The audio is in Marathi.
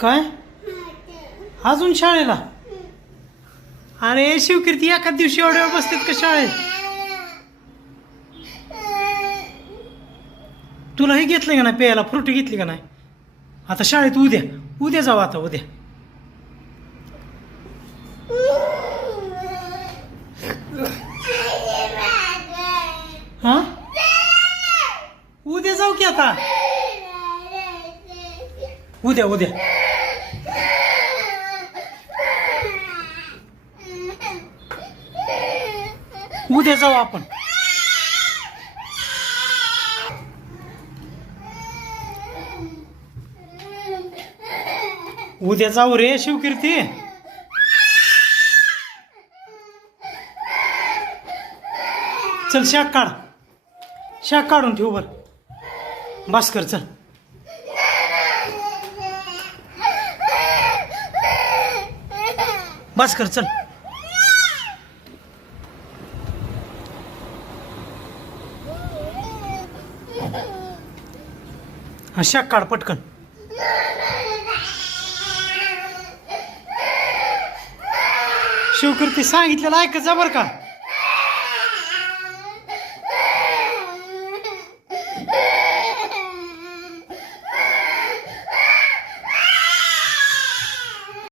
काय? अजून शाळेला? अरे शिवकीर्ती एखाद दिवशी एवढ्या वेळ बसतात का शाळेत? तुला हे घेतलं का नाही प्यायला? फ्रुटी घेतली का नाही? आता शाळेत उद्या. उद्या जाऊ आता उद्या. हा? उद्या जाऊ की आता? उद्या उद्या. उद्या जाऊ आपण. उद्या जाऊ रे शिवकीर्ती. चल शाक काढ. शाक काढून ठेव बर. बस कर चल. बस कर चल. अशा काढ पटकन. शिवकीर्ती सांगितलेलं ऐकत जा बरं का.